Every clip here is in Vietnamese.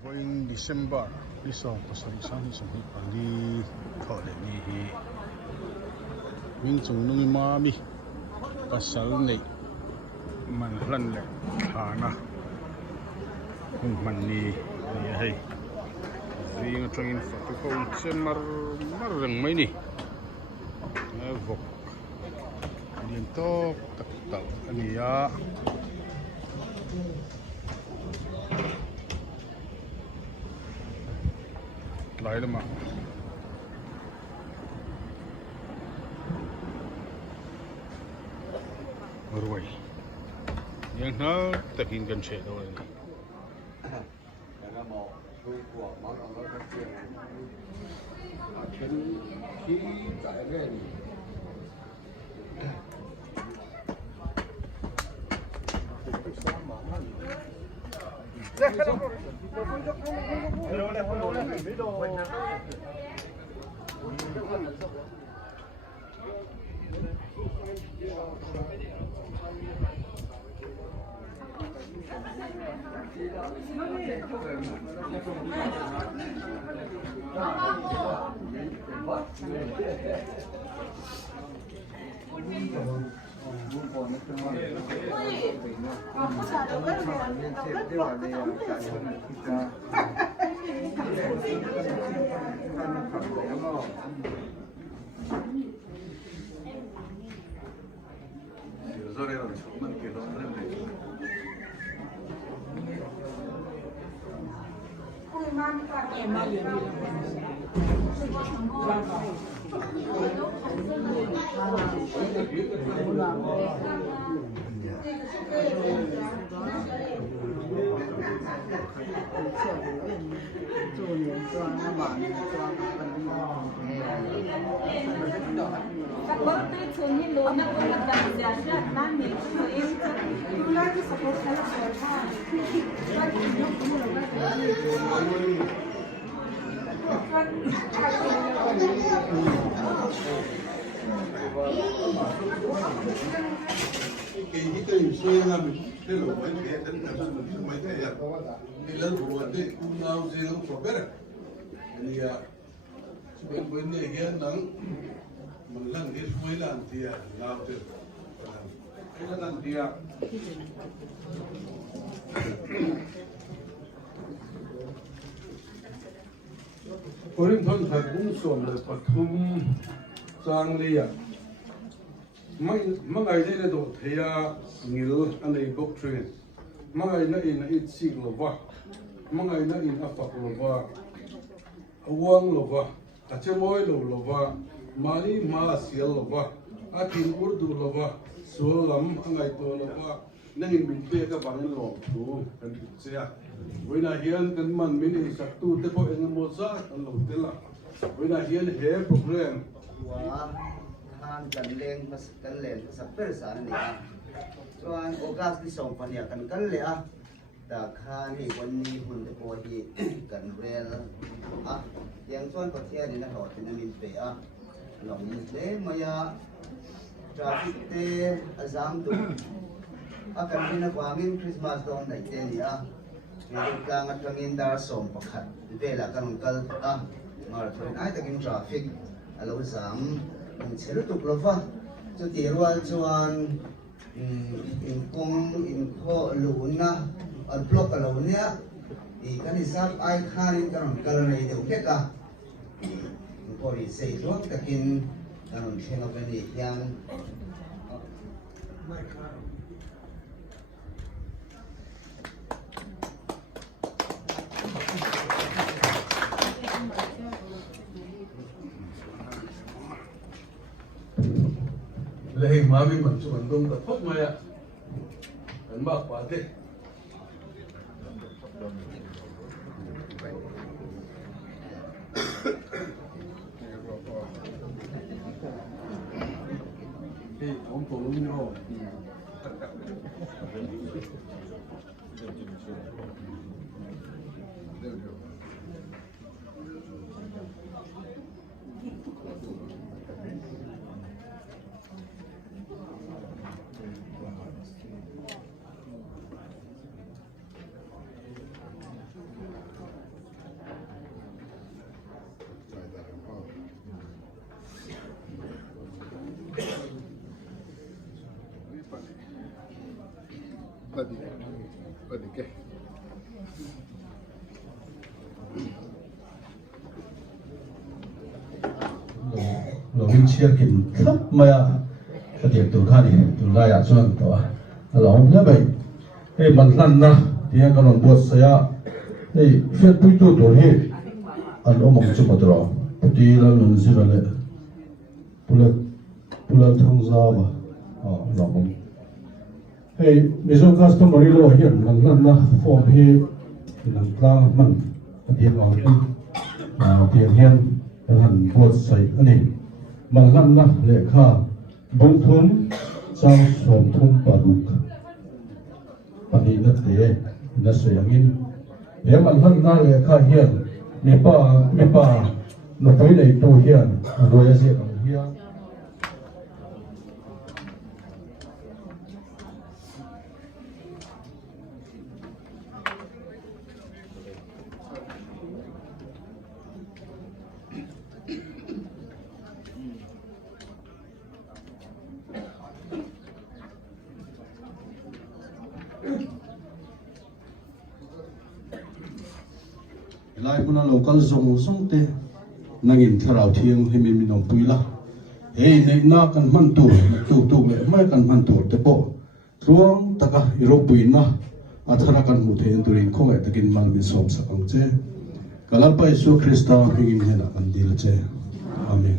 Voin December iso pasal isang hi pali thole ni hi ming chung nungi mami pasal nei man hlan le thana hung man ni hei ring atangin fatu ko chen mar reng mai ni vok lian tok tak tak ania lại đó mà rồi nhưng nó tập hình gần trẻ thôi Korin thon thak bung som le pathum sang lia mangai le do theya ngil anei bok train mangai na in it sig lova mangai na in apak lova awang lova achemoi lova mali ma sial lova atin urdu lova solam angai to lova nangin min pe ka bang lo tu kan sia Wina hian kan man mini saktu te po eng mo sa kan lo tela wina hian he program wa han kan leng mas kan len sa per san ni chuan ogas ni song pania kan le a da khan hi wan ni hun te po hi kan rel a yang chuan pathia ni na ho tin min pe a long ni le maya traffic te azam tu a kan ni na wangin Christmas don dai te ni a Kang at kangin dar som pakhat vela kan kal a mar thoin ai takin traffic alo zam chelu tuk lova chu ti rual chuan in kong in kho luna al block alo nia I kan isap ai khanin kan kal nei deu keka ko ri sei ruak takin kan thena kan ni hian lei mami man chu an dong ta thot maya kan ba pa te hey om to lu no cái lo win chia kin thấp mà cái điểm tụi khai thì tụi lai à chuan tụi lo nhớ vậy hey mình lăn na thì anh còn buat saya hey phiền bụi tụi hey anh ôm một chút mà rồi thì là lần gì rồi pula thong ra ba lo mong hey mizo customer lo hian mình lăn na form hi lần ta mình tiền vào tiền hiền hẳn buat saya anh mình lăn na lệ kha bông thum trao sòng thum paruk pani na te na soyangin he man han na le kha hian me pa no pai nei to hian roya se ang hian lai puna local zong te nangin tharau thiang hemin minong puila hey nei na kan man tu le mai kan man tu te po truang taka iro puina athara kan mu the turin khong ai takin mal mi som sakang che kalal pa Yesu Krista hingin hena kan dil che amen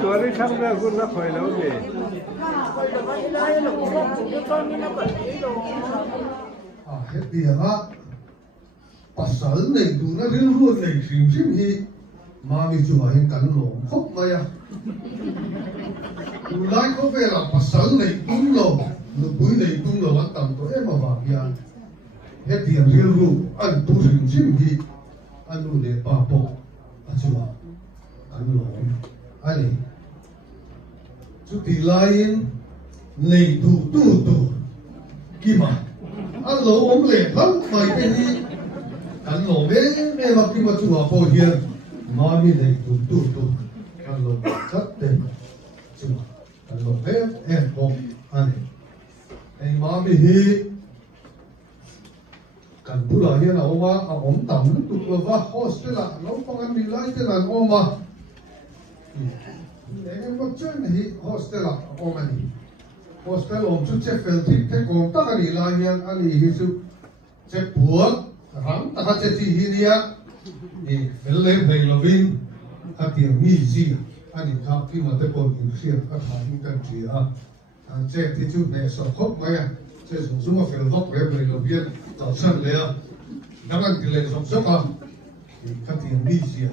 Sorry, không ra cũng nó khỏi lâu gì. Hết tiền á, pasal này tụi nó riêng ruột này xìm hi, mà mình chụp hình cảnh lộn khóc mày à. Tụi lái có vẻ là pasal này tung lộn, nó bụi này tung lộn ăn tầm tụi em mà vào kia. Hết tiền riêng ruột, anh tụi xìm hi, anh tụi để bà bộ, anh chụp cảnh lộn, anh này. Chú tỷ lai này tụ kia mà anh lỗ ống lệ lắm mày cái gì anh lỗ mẹ mà kia mà chú họ phô hiền mà mi này tụ anh lỗ rất tên chú anh lỗ em không anh mà mi hi cần bù lại hiền nào mà ông tầm tụ vào hostel là nó không ăn mì lại thế là ông mà em có chơi này hostel là ông anh hostel om chu che fel thik the kom tak ani la hian ani hi chu che puak ram ta che chi hi nia ni fel le vei lovin a tiang mi ji ani kha ki ma te pon ki sia a tha ni kan chi a an che ti chu ne so khop mai a che so su ma fel vok re vei lovin ta san le a dangan ki le so ka ki kha tiang mi ji a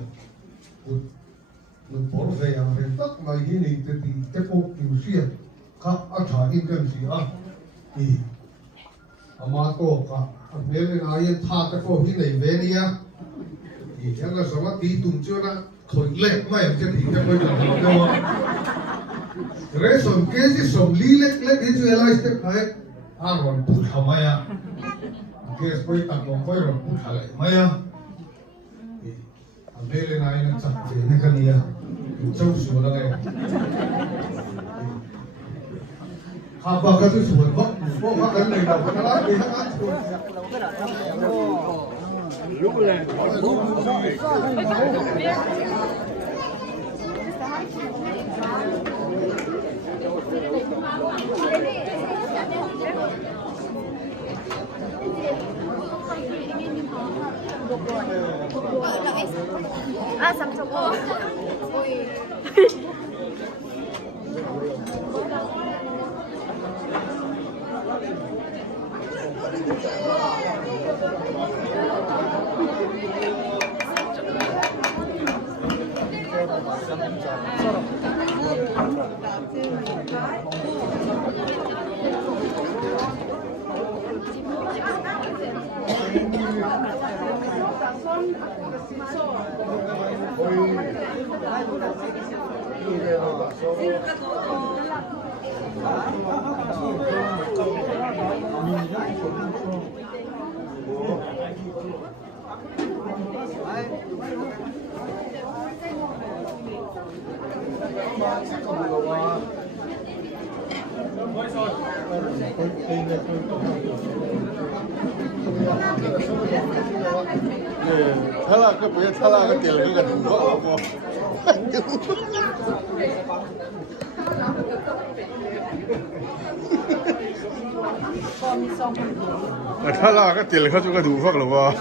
nu por vei a ren tak mai hi ni te pon ki sia ka atha in kan si a i ama to ka mele na ye tha ta ko hi nei ve nia i yang la sama ti tum chu na khoi le mai am che ti ta ko ta no re som ke si som li le hi chu elai step khai a ron pu tha mai a ke spoi ta ko ko ron pu tha le mai a i mele na ye na cha che ne kan nia châu su na ngai apa kata semua, kok makan lagi dah, makan lagi kan? À, sắm chồng cô. 탈락 왜 탈락을 때리는 거 누가 뭐 탈락을 때려 가지고 누가 그러고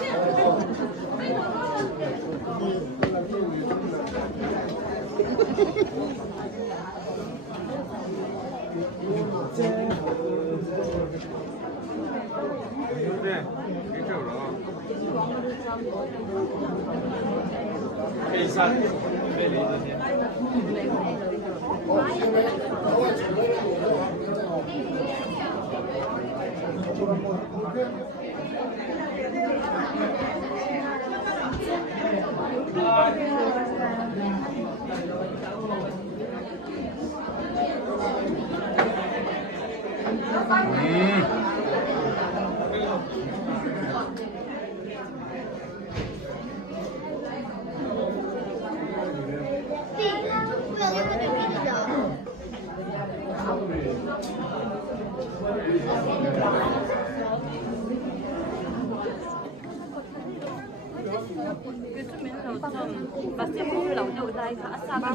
요즘에는 좀 맛있는 나오려고 나이가 아싸가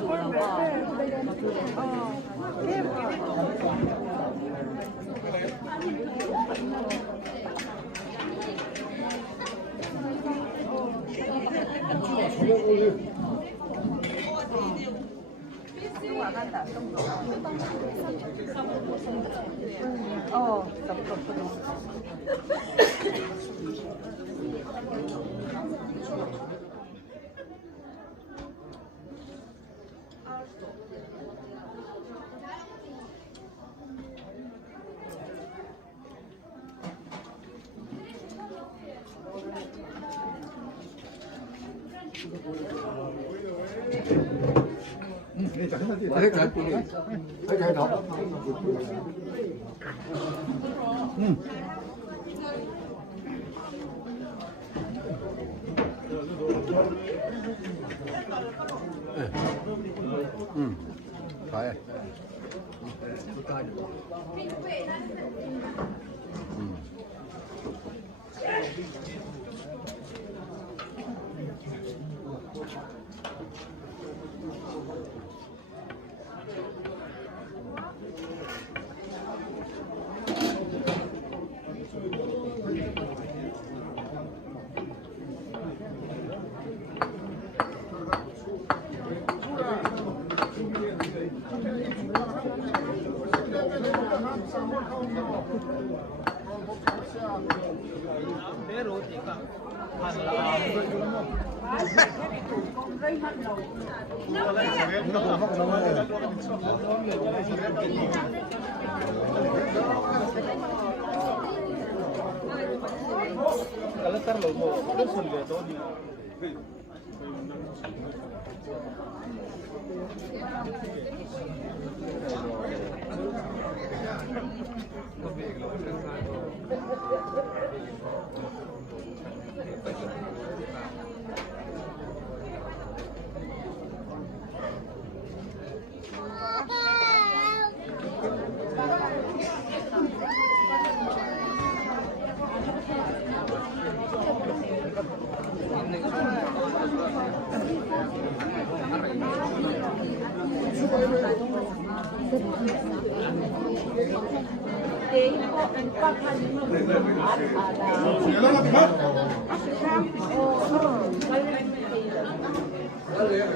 잘.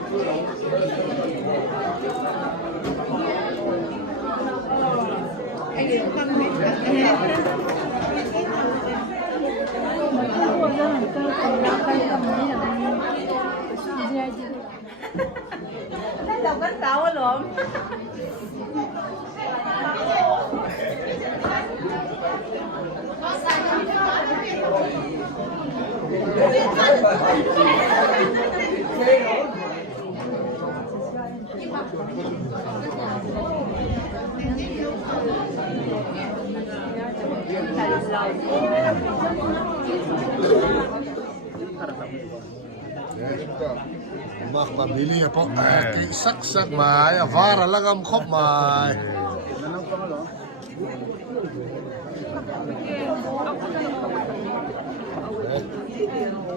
Đâu có đâu á luôn. Mak pabili po kay saksak may avara lang ang kop may.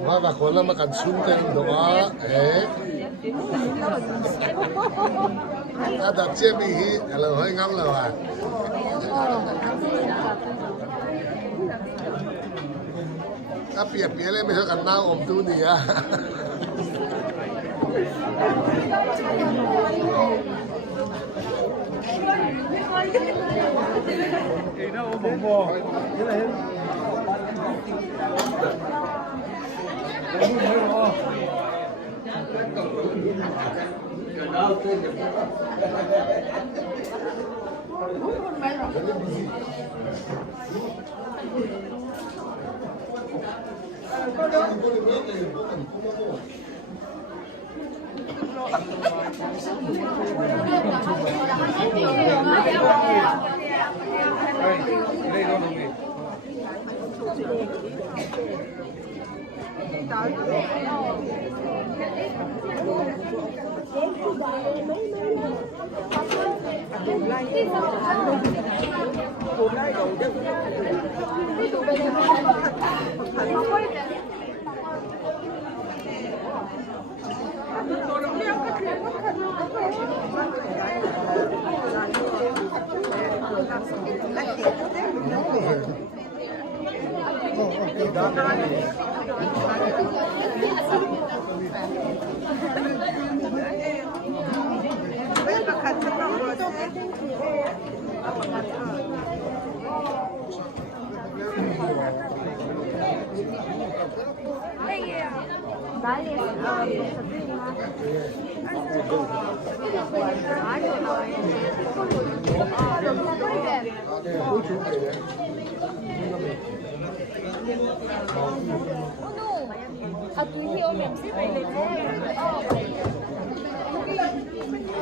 Maka ko lang makansunte ng doa ada cemihi kalau hoy ngam lawa. Tapi ya piele mesok kan na om tu ni ya.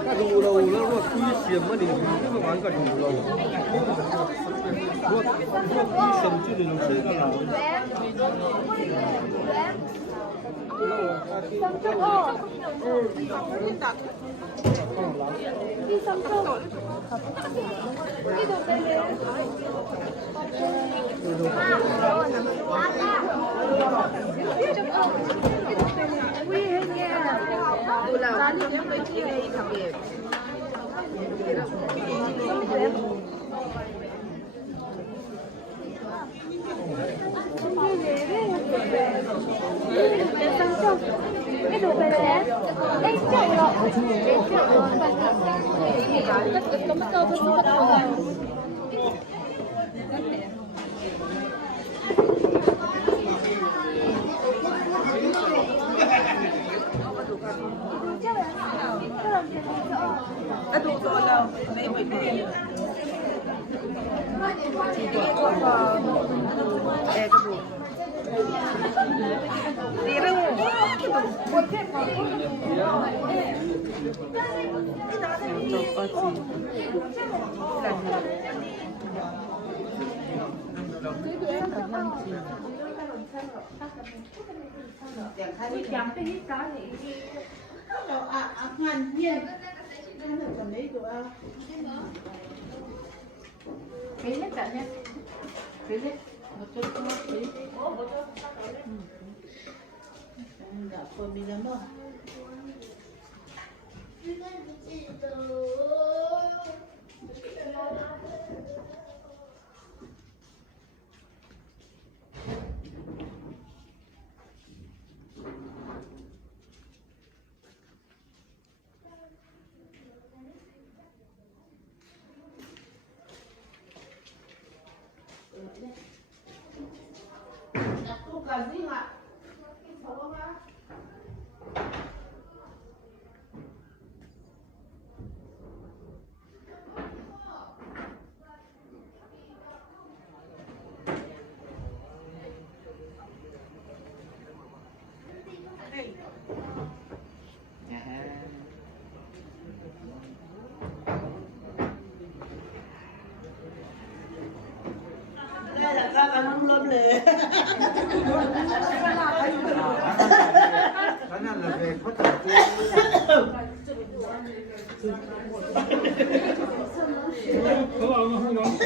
Cái đủ đầu nó quy xiêm mà đi nó bán cả đủ đầu. Nó quy xiêm chứ đừng chơi cái nào. cái đồ về đấy đây chạy rồi tất cả các cơ tôi bắt đầu hoàn thiện cầm lấy tụi cái nhất cả nhé cái nhất một chút cái đã còn đi lắm rồi đây là các bạn không lâm lệ Cái này là về phát triển. 그거 안 하고 나왔어.